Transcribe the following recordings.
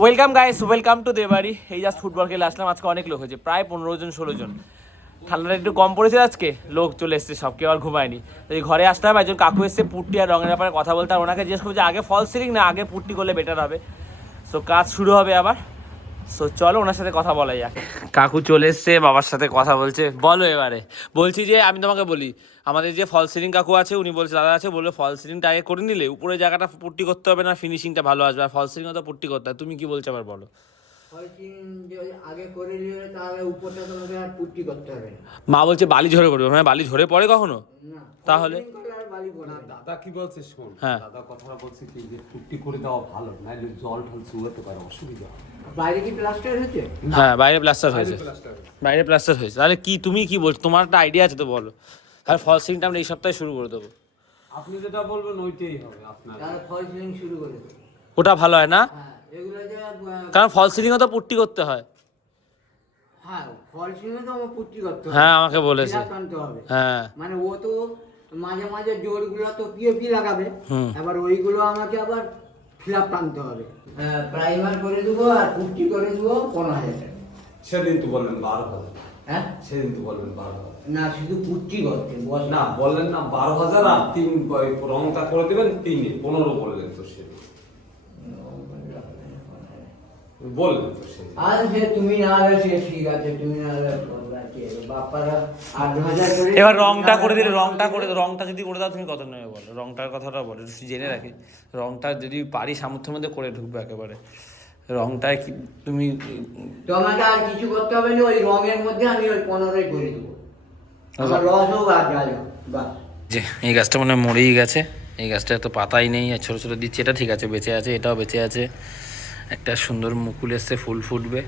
Welcome guys, welcome to Debari. এই just football খেলে আসলাম। আজকে অনেক লোক হয়েছে, প্রায় 15 জন 16 জন। ঠান্ডাটা একটু কম পড়েছে আজকে, লোক চলে এসছে সব, কেউ আর ঘুমায়নি। তো এই ঘরে আসলাম, একজন কাকু এসছে পুট্টি আর রঙের ব্যাপারে কথা বলতে। আর ওনাকে জিজ্ঞেস করবো যে আগে ফল সিলিং না আগে পুট্টি করলে বেটার হবে। সো কাজ শুরু হবে আবার। সো চলো ওনার সাথে কথা বলা যাক। কাকু চলে এসছে, বাবার সাথে কথা বলছে। বলো এবারে। বলছি যে আমি তোমাকে বলি, আমাদের যে ফল সিলিং কাকু আছে উনি বলছে, দাদা আছে, বললো ফল সিলিংটা আগে করে নিলে উপরে জায়গাটা পুট্টি করতে হবে না, ফিনিশিংটা ভালো আসবে। আর ফল সিলিংও তো পুট্টি করতে হয়। তুমি কি বলছো আবার বলো। আগে করে নিলে তাহলে উপরটা তোমাকে আর পুট্টি করতে হবে না। মা বলছে বালি ঝরে পড়বে। হ্যাঁ, বালি ঝরে পড়ে কখনো? না, তাহলে আর বালি পড়ে না। দাদা কি বলছে শোন, হ্যাঁ। দাদা কথাটা বলছে কি যে পুট্টি করে দেওয়া ভালো, নাহলে জল ঢল চুয়াতে পারে, অসুবিধা হবে। বাইরে কি প্লাস্টার হয়েছে? হ্যাঁ, বাইরে প্লাস্টার হয়েছে। প্লাস্টার বাইরে প্লাস্টার হয়েছে। তাহলে কি তুমি কি বলছো, তোমার একটা আইডিয়া আছে তো বলো। তাহলে ফল সিলিংটা আমরা এই সপ্তাহে শুরু করে দেবো। আপনি যেটা বলবেন ওইটাই হবে আপনার। তাহলে ফল সিলিং শুরু করে দেবো। ওটা ভালো হয় না? হ্যাঁ, এগুলো যে কারণ ফল সিলিংও তো পুট্টি করতে হয়। হ্যাঁ, ফল সিলিং তো আমার পুট্টি করতে হবে। হ্যাঁ, আমাকে বলেছে। ফিলাপ টানতে হবে। হ্যাঁ। মানে ও তো মাঝে মাঝে জোরগুলো তো পিওপি লাগাবে, এবার ওইগুলো আমাকে আবার ফিলাপ টানতে হবে। প্রাইমার করে দেবো আর পুট্টি করে দেবো 15,000 টাকা। সেদিন তো বললেন 12,000। হ্যাঁ, সেদিন তো বললেন 12,000। না শুধু পুট্টি করতে বস না বললেন না 12,000 আর 3 রংটা করে দেবেন 3-এ 15 বললেন তো সেদিন। বললেন তো সেদিন। আর সে তুমি না হলে সে ঠিক আছে, তুমি না হলে বাপারা 8,000 করে। এবার রংটা করে দিলে, রংটা যদি করে দাও তুমি কত নেবে বলো, রংটার কথাটা বলো, একটু জেনে রাখি। রংটা যদি পারি সামর্থ্যের মধ্যে করে ঢুকবে একেবারে। রংটা কি তুমি তোমাকে আর কিছু করতে হবে না, ওই রঙের মধ্যে আমি ওই 15 করে দেবো। আমার লস হোক আর যাই হোক, বাস। যে এই গাছটা মনে হয় মরেই গেছে। এই গাছটা এত পাতাই নেই, আর ছোটো ছোটো দিচ্ছে। এটা ঠিক আছে, বেঁচে আছে, এটাও বেঁচে আছে। একটা সুন্দর মুকুল এসছে, ফুল ফুটবে।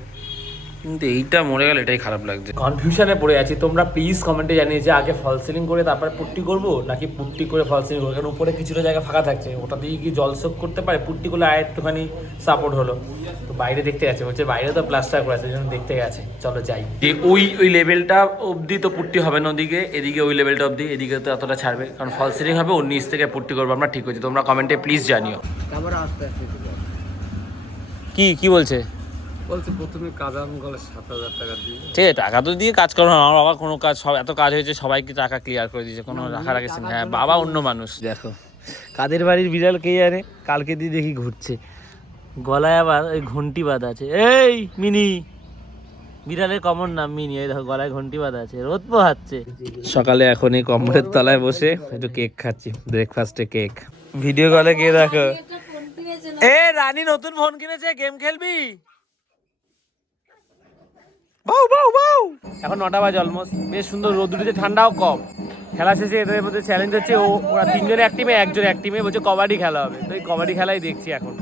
কিন্তু এইটা মরে গেল, এটাই খারাপ লাগছে। কনফিউশনে পড়ে আছি। তোমরা প্লিজ কমেন্টে জানিয়ে যে আগে ফল সিলিং করে তারপর পুট্টি করবো নাকি পুট্টি করে ফল সিলিং করবো। কারণ উপরে কিছুটা জায়গা ফাঁকা থাকছে, ওটা দিয়ে কি জল শোক করতে পারে। পুট্টি করলে আর একটুখানি সাপোর্ট হলো। তো বাইরে দেখতে গেছে, বলছে বাইরে তো প্লাস্টার করে আছে, জন্য দেখতে গেছে। চলো যাই। যে ওই লেভেলটা অবধি তো পুট্টি হবে না ওদিকে, এদিকে ওই লেভেলটা অবধি, এদিকে তো এতটা ছাড়বে। কারণ ফল সিলিং হবে, ওর নিচ থেকে পুট্টি করবো আমরা, ঠিক হচ্ছে। তোমরা কমেন্টে প্লিজ জানিও। তারপরে আস্তে আস্তে দেবো। কি বলছে? বলছে প্রথমে কাদাম গলে 7,000 টাকা দিয়ে। ঠিক আছে, টাকা তো দিয়ে কাজ করো না। আমার বাবা কোনো কাজ, সব এত কাজ হয়েছে, সবাইকে টাকা ক্লিয়ার করে দিয়েছে, কোনো রাখার আগে। হ্যাঁ, বাবা অন্য মানুষ। দেখো কাদের বাড়ির বিড়াল কে জানে, কালকে দিয়ে দেখি ঘুরছে, গলায় আবার ওই ঘন্টি বাঁধা আছে। এই মিনি, বিড়ালের কমন নাম মিনি। এই দেখো গলায় ঘন্টি বাঁধা আছে, রোদ পোহাচ্ছে। সকালে এখন এই কম্বলের তলায় বসে একটু কেক খাচ্ছি, ব্রেকফাস্টে কেক। ভিডিও কলে কে দেখো। এ রানী নতুন ফোন কিনেছে, গেম খেলবি? এখন 9টা বাজে অলমোস্ট। বেশ সুন্দর রোদ উঠেছে, ঠান্ডাও কম। খেলা শেষে এদের মধ্যে চ্যালেঞ্জ হচ্ছে, ওরা 3 জনে এক টিমে, একজন এক টিমে। বলছে কবাডি খেলা হবে, তো এই কবাডি খেলাই দেখছি এখন।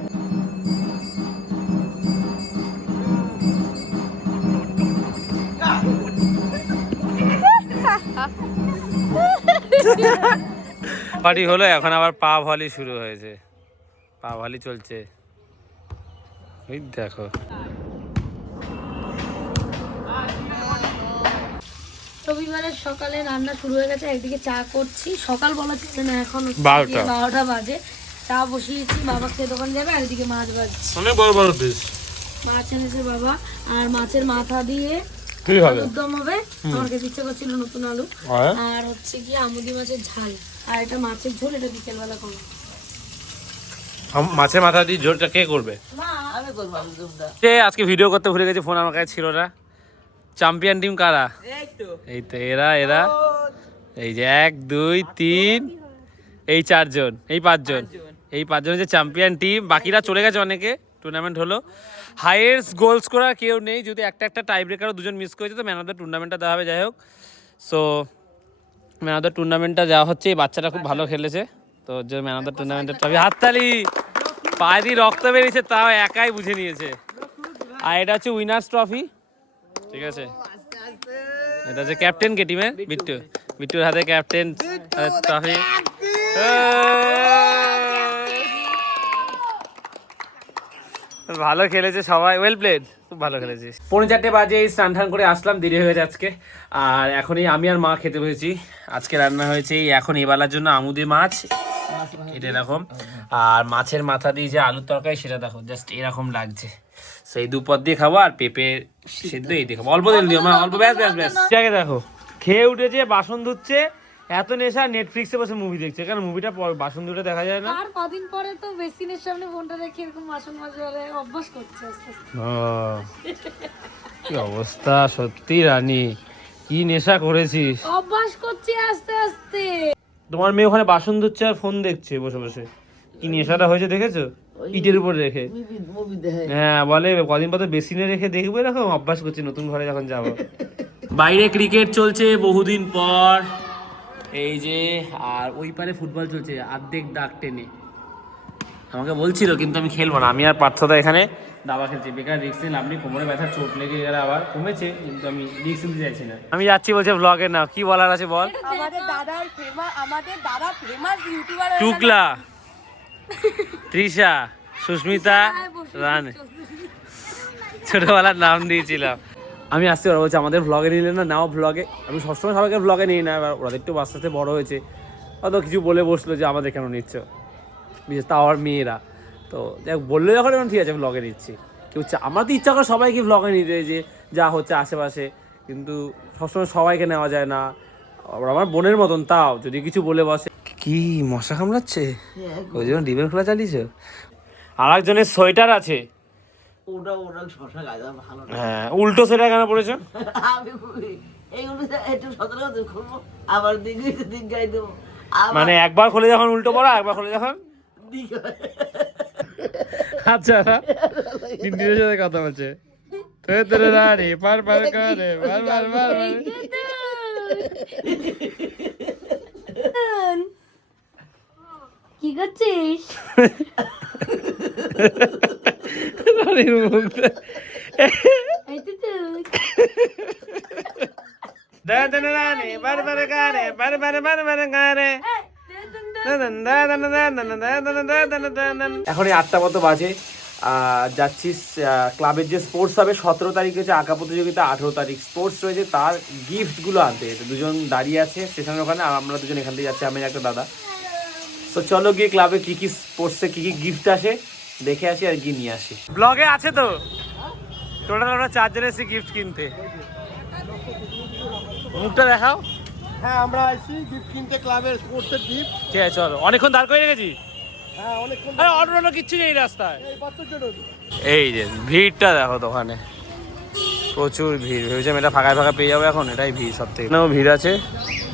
কবাডি হলো, এখন আবার পা ভলি শুরু হয়েছে। পা ভলি চলছে, এই দেখো। রবিবারের সকালে রান্না শুরু হয়ে গেছে। একদিকে চা করছি, সকাল বলা চলে না, এখন 12টা বাজে। চা বসিয়েছি, বাবা খেয়ে দোকান যাবে। আর এদিকে মাছ ভাজছি, অনেক বড় বড় পিস মাছ এনেছে বাবা। আর মাছের মাথা দিয়ে কি হবে? আলুর দম হবে। আমার কাছে ইচ্ছা করছিল নতুন আলু। আর হচ্ছে কি আমুদি মাছের ঝাল। আর এটা মাছের ঝোল, এটা বিকেলবেলা করবো। মাছের মাথা দিয়ে ঝোলটা কে করবে? আমি করবো আলুর দমটা। আজকে ভিডিও করতে ভুলে গেছি, ফোন আমার কাছে ছিল না। চ্যাম্পিয়ন টিম কারা? এই তো এরা। এই যে 1 2 3, এই 4 জন, এই 5 জন, এই 5 জন হচ্ছে চ্যাম্পিয়ন টিম। বাকিরা চলে গেছে অনেকে, টুর্নামেন্ট হলো। হাইয়েস্ট গোল স্কোরার কেউ নেই, যদি একটা টাই ব্রেকারও 2 জন মিস করেছে, তো ম্যান অফ দ্য টুর্নামেন্টটা দেওয়া হবে। যাই হোক, সো ম্যান অফ দ্য টুর্নামেন্টটা দেওয়া হচ্ছে। এই বাচ্চাটা খুব ভালো খেলেছে, তো যে ম্যান অফ দ্য টুর্নামেন্টের ট্রফি। হাততালি। পায়ে দিয়ে রক্ত বেরিয়েছে, তাও একাই বুঝে নিয়েছে। আর এটা হচ্ছে উইনার্স ট্রফি, ঠিক আছে। এটা হচ্ছে ক্যাপ্টেন কে টিমের, বিট্টুর হাতে ক্যাপ্টেন ট্রফি। ভালো খেলেছে সবাই, ওয়েল প্লেড, খুব ভালো খেলেছে। 4:45 বাজে এই স্নান টান করে আসলাম, দেরি হয়ে গেছে আজকে। আর এখনই আমি আর মা খেতে হয়েছি। আজকে রান্না হয়েছে এখন এবেলার জন্য আমুদে মাছ, এটা এরকম। আর মাছের মাথা দিয়ে যে আলুর তরকারি, সেটা দেখো জাস্ট এরকম লাগছে। সেই দুপদ দিয়ে খাবো আর পেঁপে সিদ্ধ এই দিয়ে খাবো। অল্প তেল দিও মা, অল্প, ব্যাস ব্যাস ব্যাস। আগে দেখো খেয়ে উঠেছে, বাসন ধুচ্ছে, এত নেশা নেটফ্লিক্সে বসে মুভি দেখছে। কারণ মুভিটা বাসন ধুলে দেখা যায় না। আর কদিন পরে তো বেসিনের সামনে ফোনটা রেখে এরকম বাসন মাজে অভ্যাস করছে আস্তে আস্তে। ও, কি অবস্থা সত্যি রানী, কি নেশা করেছিস। অভ্যাস করছি আস্তে আস্তে। তোমার মেয়ে ওখানে বাসন ধুচ্ছে আর ফোন দেখছে বসে বসে, কি নেশাটা হয়েছে দেখেছো, ইটের উপর রেখে। হ্যাঁ বলে কদিন পর তো বেসিনে রেখে দেখবো, এরকম অভ্যাস করছি নতুন ঘরে যখন যাবো। বাইরে ক্রিকেট চলছে বহুদিন পর, এই যে, আর ওই পারে ফুটবল চলছে অর্ধেক ডাক টেনে। আমাকে বলছিল কিন্তু আমি খেলবো না, আমি আর পার্থদা এখানে দাবা খেলছি। বেকার রিস্ক নিলাম, আপনি কোমরে ব্যথা চোট লেগে গেলে আবার কমেছে, কিন্তু আমি রিস্ক নিতে চাইছি না। আমি যাচ্ছি বলছে ব্লগে, না কি বলার আছে বল। আমাদের দাদা ফেমাস ইউটিউবার টুকলা, তৃষা, সুস্মিতা, রান, ছোটবেলার নাম দিয়েছিলাম। আমি আসতে পারবো, বলছি আমাদের ভ্লগে নিলে না, নাও ভ্লগে। আমি সবসময় সবাইকে ভ্লগে নিই না, এবার ওরা একটু আস্তে আস্তে বড়ো হয়েছে, অত কিছু বলে বসলো যে আমাদের কেন নিচ্ছ, বিশেষ তাও আর মেয়েরা। তো দেখ বললো যখন এখন ঠিক আছে ভ্লগে নিচ্ছি। কেউ আমার তো ইচ্ছা করে সবাইকে ভ্লগে নিতে, যে যা হচ্ছে আশেপাশে, কিন্তু সবসময় সবাইকে নেওয়া যায় না। আমার বোনের মতন, তাও যদি কিছু বলে বসে। কি মশা কামড়াচ্ছে, ওই জন্য ডিমের খোলা চালিয়েছ। আর একজনের সোয়েটার আছে, ওটা শশা গাছ ভালো। হ্যাঁ উল্টো সোয়েটার কেন পড়েছো? আমি এইগুলো একটু সতর্ক খুলবো, আবার দিক গাই দেবো। মানে একবার খুলে যখন উল্টো পড়া, একবার খুলে যখন। আচ্ছা দিদির সাথে কথা বলছে, কি করছিস? এই তো তুই। এখন এই 8টা মতো বাজে, যাচ্ছি ক্লাবের যে স্পোর্টস হবে 17 তারিখ হচ্ছে আঁকা প্রতিযোগিতা, 18 তারিখ স্পোর্টস রয়েছে, তার গিফটগুলো আনতে। দুজন দাঁড়িয়ে আছে স্টেশনের ওখানে, আর আমরা দুজন এখান থেকে যাচ্ছি, আমি একটা দাদা। তো চলো গিয়ে ক্লাবে কি কি স্পোর্টসে কি কি গিফট আসে দেখে আসি আর কি নিয়ে আসি। ব্লগে আছে তো টোটাল আমরা 4 জন এসে গিফট কিনতে। মুখটা দেখাও। হ্যাঁ আমরা আইছি গিফট কিনতে, ক্লাবের স্পোর্টসের গিফট। ঠিক আছে চলো, অনেকক্ষণ দাঁড় করে রেখেছি। হ্যাঁ অনেকক্ষণ। আরে অটো কিচ্ছু নেই রাস্তায়। এই বাচ্চার জন্য এই যে ভিড়টা দেখো দোকানে, প্রচুর ভিড়। ভেবেছিলাম এটা ফাঁকায় ফাঁকা পেয়ে যাবো, এখন এটাই ভিড় সব থেকে। ভিড় আছে,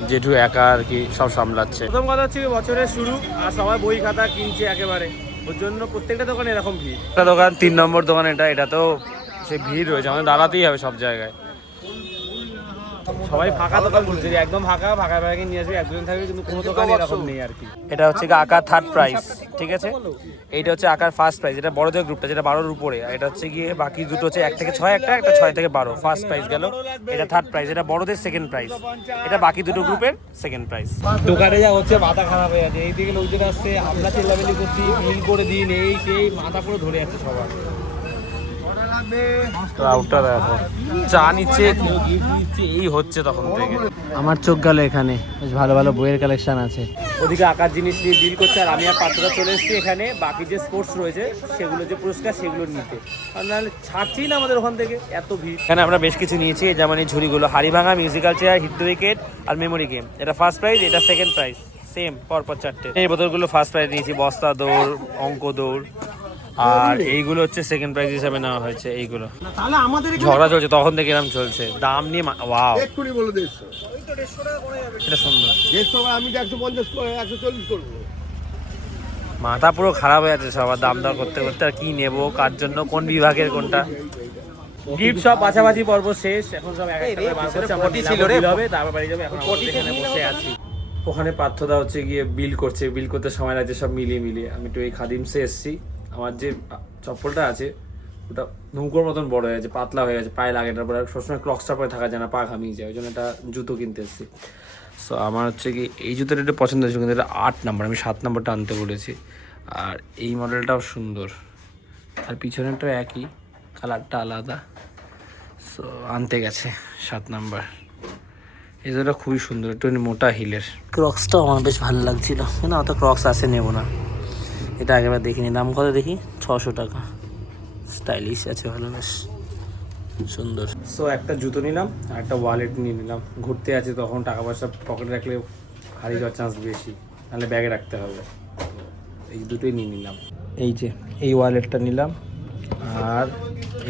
জেঠু একা আর কি সব সামলাচ্ছে। প্রথম কথা হচ্ছে বছরের শুরু, আর সবাই বই খাতা কিনছে একেবারে, ওর জন্য প্রত্যেকটা দোকানে এরকম ভিড়। একটা দোকান 3 নম্বর দোকান, এটা তো সে ভিড় রয়েছে, আমাদের দাঁড়াতেই হবে সব জায়গায়। সবাই ফাঁকা দোকান বলছে, যে একদম ফাঁকা ফাঁকা নিয়ে আসবে, একজন থাকবে, কিন্তু কোনো দোকান এরকম নেই আর কি। এটা হচ্ছে আঁকার 3rd প্রাইজ, ঠিক আছে। এইটা হচ্ছে আঁকার 1st প্রাইজ, এটা বড়দের গ্রুপটা, যেটা 12-র উপরে। আর এটা হচ্ছে গিয়ে বাকি দুটো হচ্ছে 1 থেকে 6 একটা 6 থেকে 12, 1st প্রাইজ গেল। এটা 3rd প্রাইজ, এটা বড়দের 2nd প্রাইজ, এটা বাকি দুটো গ্রুপের 2nd প্রাইজ। দোকানে যা হচ্ছে মাথা খারাপ হয়ে যাচ্ছে, এই দিকে লোকজন আসছে, আমরা চেল্লাবেলি করছি, বিল করে দিন, এই সেই, মাথা পুরো ধরে যাচ্ছে সবার। ক্রাউডটা দেখো, চা নিচ্ছে, কেউ গিফট দিচ্ছে, এই হচ্ছে তখন থেকে। আমার চোখ গেল এখানে, বেশ ভালো ভালো বইয়ের কালেকশন আছে। ওদিকে আঁকার জিনিস নিয়ে ডিল করছে, আর আমি আর পাত্রটা চলে এসেছি এখানে বাকি যে স্পোর্টস রয়েছে সেগুলো যে পুরস্কার সেগুলো নিতে, আর নাহলে ছাড়ছেই না আমাদের ওখান থেকে, এত ভিড়। এখানে আমরা বেশ কিছু নিয়েছি, যেমন এই ঝুড়িগুলো, হাড়িভাঙা, মিউজিক্যাল চেয়ার, হিট উইকেট আর মেমোরি গেম। এটা 1st প্রাইজ, এটা 2nd প্রাইজ, সেম পরপর 4টে। এই বোতলগুলো 1st প্রাইজ নিয়েছি, বস্তা দৌড়, অঙ্ক দৌড়, আর এইগুলো হচ্ছে 2nd প্রাইজ হিসাবে নেওয়া হয়েছে। এইগুলো তাহলে আমাদের ঝগড়া চলছে তখন থেকে, এরকম চলছে দাম নিয়ে। ওয়াও, এক্ষুনি বলে 150। এটা সুন্দর। 150 আমি 150 করে 140 করব। মাথা পুরো খারাপ হয়ে যাচ্ছে সবার দাম দর করতে করতে, আর কি নেবো, কার জন্য, কোন বিভাগের কোনটা। গিফট সব বাছাবাছি পর্ব শেষ, এখন সব এক একটা করে বার করছে, আমরা বিল হবে, তারপর বাড়ি যাবে। এখন এখানে বসে আছি, ওখানে পার্থদা হচ্ছে গিয়ে বিল করছে, বিল করতে সময় লাগছে সব মিলিয়ে। আমি একটু এই খাদিমসে এসেছি, আমার যে চপ্পলটা আছে ওটা নৌকোর মতন বড় হয়ে গেছে, পাতলা হয়ে গেছে, পায়ে লাগে, তারপরে সবসময় ক্রক্সটা পরে থাকা যায় না, পা ঘামিয়ে যায়, ওই জন্য একটা জুতো কিনতে এসেছি। সো আমার হচ্ছে কি এই জুতোটা একটু পছন্দ হয়েছে, কিন্তু এটা 8 নম্বর, আমি 7 নম্বরটা আনতে বলেছি। আর এই মডেলটাও সুন্দর, আর পিছনেরটাও একই, কালারটা আলাদা। সো আনতে গেছে 7 নম্বর। এই জুতোটা খুবই সুন্দর, একটু মোটা হিলের। ক্রক্সটাও আমার বেশ ভালো লাগছিল, কিন্তু অত ক্রক্স আসে নেবো না, এটা আগেবার দেখিনি। দাম কত দেখি, 600 টাকা। স্টাইলিশ আছে, ভালো, বেশ সুন্দর। সো একটা জুতো নিলাম আর একটা ওয়ালেট নিয়ে নিলাম। ঘুরতে আছে তখন টাকা পয়সা পকেটে রাখলে হারিয়ে যাওয়ার চান্স বেশি, নাহলে ব্যাগে রাখতে হবে। এই দুটোই নিয়ে নিলাম। এই যে এই ওয়ালেটটা নিলাম আর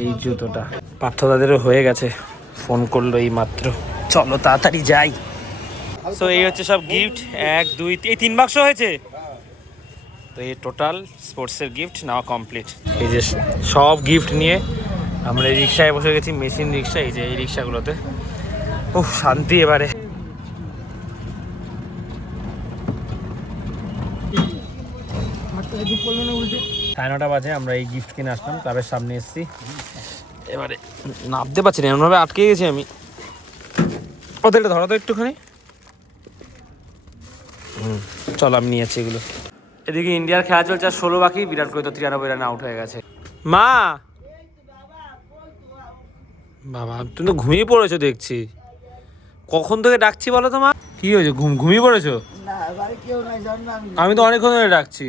এই জুতোটা। পার্থ দাদেরও হয়ে গেছে, ফোন করলো এই মাত্র, চলো তাড়াতাড়ি যাই। সো এই হচ্ছে সব গিফট, 1 2 এই 3 বাক্স হয়েছে। তো এই টোটাল স্পোর্টসের গিফট নেওয়া কমপ্লিট। এই যে সব গিফট নিয়ে আমরা এই রিক্সায় বসে গেছি, মেশিন রিক্সা। এই যে এই রিক্সাগুলোতে, ও শান্তি এবারে। সাড়ে 9টা বাজে, আমরা এই গিফট কিনে আসলাম, ক্লাবের সামনে এসেছি। এবারে নামতে পারছি না, এমনভাবে আটকে গেছি আমি। ওদেরটা ধরো তো একটুখানি। চলো আমি নিয়ে যাচ্ছি এগুলো। এদিকে ইন্ডিয়ার খেলা চলছে, 16 বাকি। বিরাট কোহলি তো 93 রানে আউট হয়ে গেছে। মা, বাবা তুমি তো ঘুমিয়ে পড়েছো দেখছি, কখন থেকে ডাকছি বলো তো মা? কি হয়েছে, ঘুমিয়ে পড়েছো? আমি তো অনেকক্ষণ ধরে ডাকছি।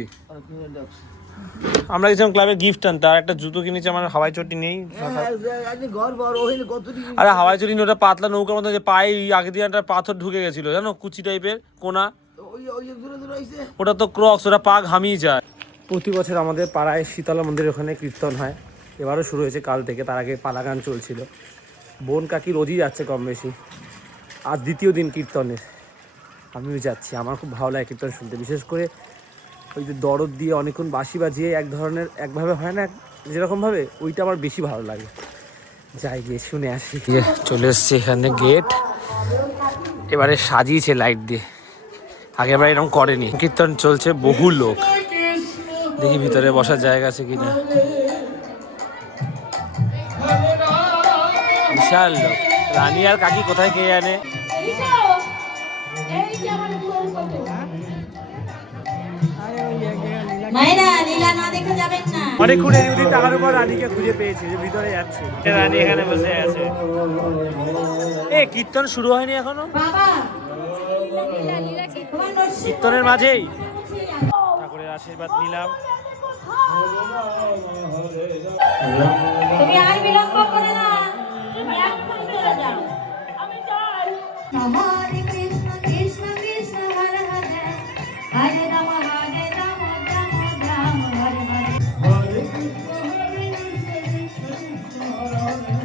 আমরা গেছিলাম ক্লাবে গিফট আনতে, আর একটা জুতো কিনেছি, আমার হাওয়াই চটি নেই। আরে হাওয়াই চটি নেই, ওটা পাতলা নৌকার মতো, যে পায়ে আগে দিয়ে একটা পাথর ঢুকে গেছিল জানো, কুচি টাইপের কোনা, ওটা তো ক্রক্স, ওটা পা ঘামিয়ে যায়। প্রতি বছর আমাদের পাড়ায় শীতলা মন্দিরের ওখানে কীর্তন হয়, এবারও শুরু হয়েছে কাল থেকে। তার আগে পালা গান চলছিল। বোন কাকি রোজই যাচ্ছে কম বেশি, আজ দ্বিতীয় দিন কীর্তনের। আমিও যাচ্ছি, আমার খুব ভালো লাগে কীর্তন শুনতে, বিশেষ করে ওই যে দরদ দিয়ে অনেকক্ষণ বাঁশি বাজিয়ে এক ধরনের একভাবে হয় না যেরকমভাবে, ওইটা আমার বেশি ভালো লাগে। যাই গিয়ে শুনে আসি। চলে এসছি এখানে গেট, এবারে সাজিয়েছে লাইট দিয়ে, আগেরবার এরকম করেনি। কীর্তন চলছে, বহু লোক, দেখি ভিতরে বসার জায়গা আছে কিনা। বিশাল লোক। রানী আর কাকি কোথায় কে জানে। অনেকক্ষণ এদিক টাকার উপর রানীকে খুঁজে পেয়েছি, যে ভিতরে যাচ্ছে। রানী এখানে বসে আছে। এ কীর্তন শুরু হয়নি এখনো, কীর্তনের মাঝেই ঠাকুরের আশীর্বাদ নিলাম। তুমি আর বিলম্ব করে না, তুমি এখন চলে যাও। আমি চাই হরে কৃষ্ণ কৃষ্ণ কৃষ্ণ হরে হরে, হরে রাম হরে রাম রাম রাম হরে হরে, হরে কৃষ্ণ হরে কৃষ্ণ কৃষ্ণ হরে হরে,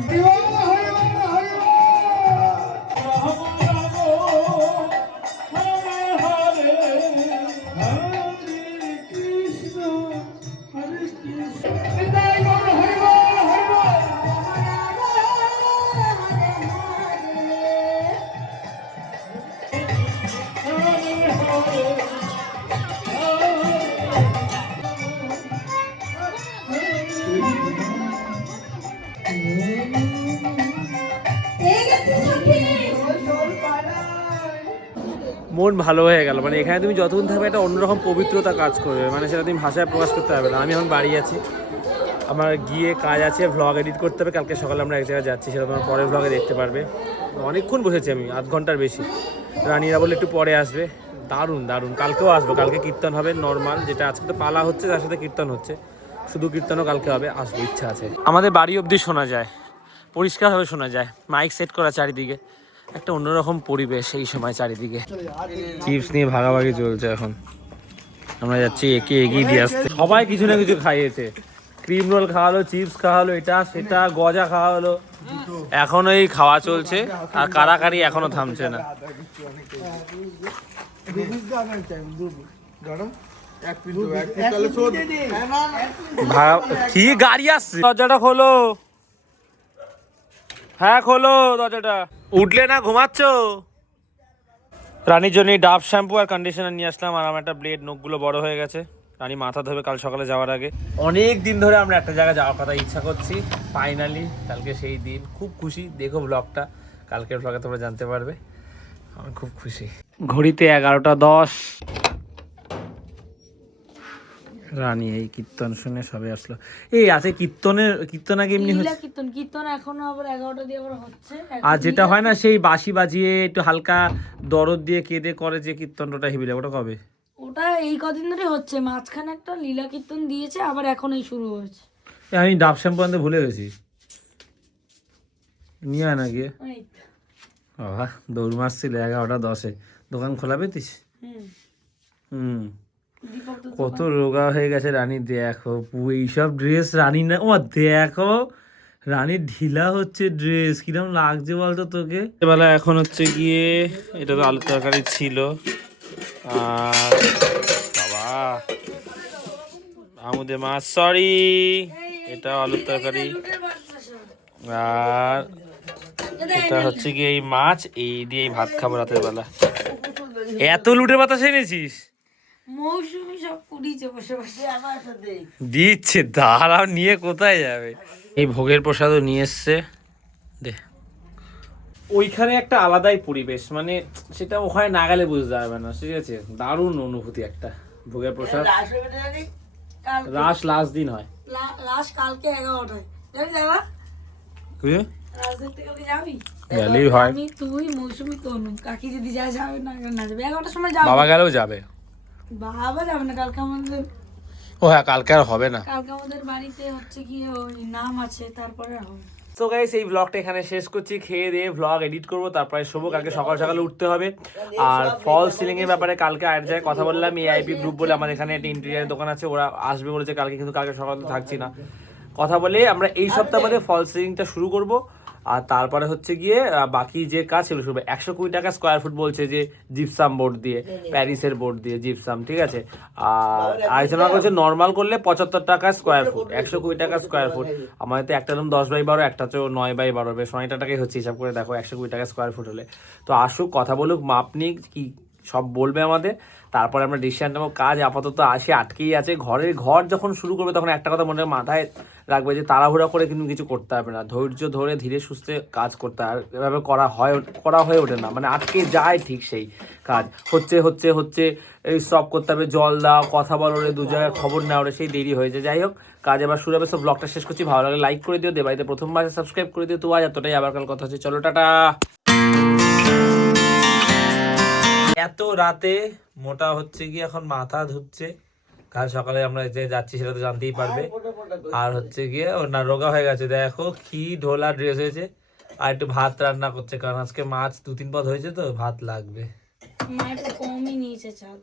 মন ভালো হয়ে গেল। মানে এখানে তুমি যতক্ষণ থাকবে একটা অন্যরকম পবিত্রতা কাজ করবে, মানে সেটা তুমি ভাষায় প্রকাশ করতে পারবে না। আমি এখন বাড়ি আছি, আমার গিয়ে কাজ আছে, ভ্লগ এডিট করতে হবে। কালকে সকালে আমরা এক জায়গায় যাচ্ছি, সেটা তোমার পরের ভ্লগে দেখতে পারবে। অনেকক্ষণ বসেছি আমি, আধ ঘন্টার বেশি। রানীরা বলে একটু পরে আসবে। দারুণ দারুণ, কালকেও আসবো। কালকে কীর্তন হবে নর্মাল, যেটা আজকে তো পালা হচ্ছে, তার সাথে কীর্তন হচ্ছে, শুধু কীর্তনও কালকে হবে। আসবো, ইচ্ছা আছে। আমাদের বাড়ি অবধি শোনা যায়, পরিষ্কারভাবে শোনা যায়। মাইক সেট করা চারিদিকে, একটা অন্যরকম পরিবেশ এই সময় চারিদিকে। চিপস নিয়ে ভাগাভাগি চলছে এখন, আমরা যাচ্ছি একে এগিয়ে দিয়ে আসতে। সবাই কিছু না কিছু খাইয়েছে, ক্রিম রোল খাওয়ালো, চিপস খাওয়ালো, এটা সেটা, গজা খাওয়ালো। এখনো এই খাওয়া চলছে, আর কারাকারি এখনো থামছে না। কি গাড়ি আসছে, দরজাটা খোলো। হ্যাঁ খোলো দরজাটা। উঠলে না, ঘুমাচ্ছ? রানীর জন্য ডাব শ্যাম্পু আর কন্ডিশনার নিয়ে আসলাম, আর আমার একটা ব্লেড, নখগুলো বড় হয়ে গেছে। রানী মাথা ধোবে কাল সকালে যাওয়ার আগে। অনেক দিন ধরে আমরা একটা জায়গায় যাওয়ার কথা ইচ্ছা করছি, ফাইনালি কালকে সেই দিন। খুব খুশি, দেখো ব্লগটা, কালকের ব্লগে তোমরা জানতে পারবে। আমি খুব খুশি। ঘড়িতে 11:10। রানী এই কীর্তন শুনে সবে আসলো। এই আছে কীর্তন আগে এমনি হচ্ছে, কীর্তন এখনো আবার 11টা দিয়ে আবার হচ্ছে। আর যেটা হয় না সেই বাঁশি বাজিয়ে একটু হালকা দরদ দিয়ে কেঁদে করে যে কীর্তনটা হেবি লাগে, ওটা কবে? ওটা এই কদিন ধরে হচ্ছে, মাঝখানে একটা লীলা কীর্তন দিয়েছে, আবার এখন এই শুরু হয়েছে। আমি ডাব শ্যাম্পু আনতে ভুলে গেছি, নিয়ে আয় না গিয়ে। এই তো। বাবা দৌড় মারছিল 11:10 দোকান খোলা পেতিস। হুম দীপক তো কত রোগা হয়ে গেছে রানী, দেখো এইসব ড্রেস রানী না, ও দেখো রানীর ঢিলা হচ্ছে ড্রেস, কিরম লাগছে বলতো তোকে। বেলা এখন হচ্ছে গিয়ে এটা তো আলু তরকারি ছিল, আর বাবা আমুদে মাছ, সরি এটা আলুর তরকারি, লুটের বাচ্চা সব। আর এটা হচ্ছে গিয়ে এই মাছ, এই দিয়ে ভাত খাবো রাতের বেলা। এত লুটের বাতাস এনেছিস? মৌসুমি সব কুড়িয়েছে বসে বসে। দিচ্ছে, দাঁড়াও নিয়ে কোথায় যাবে। এই ভোগের প্রসাদও নিয়ে এসছে, দে। ওইখানে একটা আলাদাই পরিবেশ, মানে সেটা ওখানে না গেলে বুঝতে পারবে না, ঠিক আছে? দারুণ অনুভূতি একটা ভোগের প্রসাদ। রাস লাস্ট দিন হয়, লাস্ট কালকে 11টায় জানি যাবা, বুঝলি? রাত দেখতে কালকে যাবি? গেলেই হয়। আমি তুই মৌসুমি তনু কাকি যদি যায় যাবে না, না যাবে 11টার সময় যাবে। বাবা গেলেও যাবে। বাবা যাবে না, কালকে আমাদের ও হ্যাঁ, কালকে আর হবে না। কালকে আমাদের বাড়িতে হচ্ছে কি ওই নাম আছে, তারপরে হবে। তো গাইস এই ব্লগটা এখানে শেষ করছি, খেয়ে দিয়ে ব্লগ এডিট করবো, তারপরে শোবো। কালকে সকাল সকালে উঠতে হবে। আর ফল সিলিং এর ব্যাপারে কালকে আর জায়গায় কথা বললাম, এআইপি গ্রুপ বলে আমার এখানে একটা ইন্টেরিয়ার দোকান আছে, ওরা আসবে বলেছে কালকে, কিন্তু কালকে সকালে থাকছি না। কথা বলে আমরা এই সপ্তাহ মধ্যে ফল সিলিংটা শুরু করব। আর তারপরে হচ্ছে গিয়ে বাকি যে কাজ সেগুলো শুরু হবে। 120 টাকা স্কোয়ার ফুট বলছে, যে জিপসাম বোর্ড দিয়ে, প্যারিসের বোর্ড দিয়ে জিপসাম, ঠিক আছে? আর আলোচনা করছে নর্মাল করলে 75 টাকা স্কোয়ার ফুট, 120 টাকা স্কোয়ার ফুট। আমাদের তো একটা রুম 10x12, একটা হচ্ছে 9x12, বেশ অনেকটা টাকাই হচ্ছে, হিসাব করে দেখো 120 টাকা স্কোয়ার ফুট হলে। তো আসুক, কথা বলুক, মাপ নিক, কি সব বলবে আমাদের, তারপরে আমরা ডিসিশন নেবো। কাজ আপাতত আসে আটকেই আছে। ঘর যখন শুরু করবে তখন একটা কথা মনে মাথায় রাখবে, যে তাড়াহুড়া করে কিন্তু কিছু করতে হবে না, ধৈর্য ধরে ধীরে সুস্থে কাজ করতে হয়। এভাবে করা হয়ে ওঠে না, মানে আটকে যায় ঠিক সেই কাজ। হচ্ছে এই সব করতে হবে, জল দাও, কথা বলো, দু জায়গায় খবর নেওয়া, সেই দেরি হয়ে যায়। যাই হোক, কাজ এবার শুরু হবে। সব ব্লগটা শেষ করছি, ভালো লাগে লাইক করে দিও, দেবাইতে প্রথমবার সাবস্ক্রাইব করে দিও। তো আজ এতটাই, আবার কাল কথা হচ্ছে, চলো টাটা। এত রাতে মোটা হচ্ছে কি এখন মাথা ধুচ্ছে, কাল সকালে আমরা যে যাচ্ছি সেটা তো জানতেই পারবে। আর হচ্ছে গিয়ে ও না রোগা হয়ে গেছে, দেখো কি ঢোলা ড্রেস হয়েছে। আর একটু ভাত রান্না করছে, কারণ আজকে মাছ 2-3 পদ হয়েছে, তো ভাত লাগবে। মা একটু কমই নিয়েছে চাল।